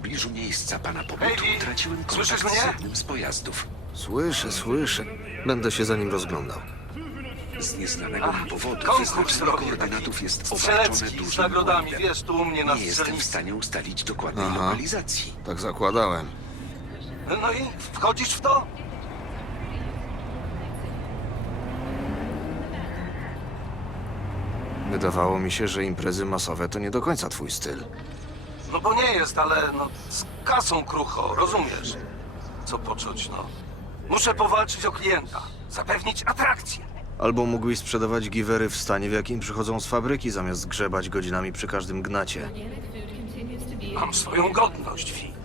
pobliżu miejsca pana pobytu Hej, Wi, traciłem słyszysz kontakt z mnie? jednym z pojazdów. Słyszę, słyszę. Będę się za nim rozglądał. Z nieznanego Ach, mi powodu konkurs wyznaczenie robię koordynatów taki jest obarczone strzelecki z dużym nagrodami, błędem. wiesz, tu u mnie na Nie jestem w strzelnicy. stanie ustalić dokładnej Aha. lokalizacji. Tak zakładałem. No i wchodzisz w to? Wydawało mi się, że imprezy masowe to nie do końca twój styl. No bo nie jest, ale no z kasą krucho, rozumiesz? Co począć, no? Muszę powalczyć o klienta, zapewnić atrakcję. Albo mógłbyś sprzedawać giwery w stanie, w jakim przychodzą z fabryki, zamiast grzebać godzinami przy każdym gnacie. Mam swoją godność, Wi.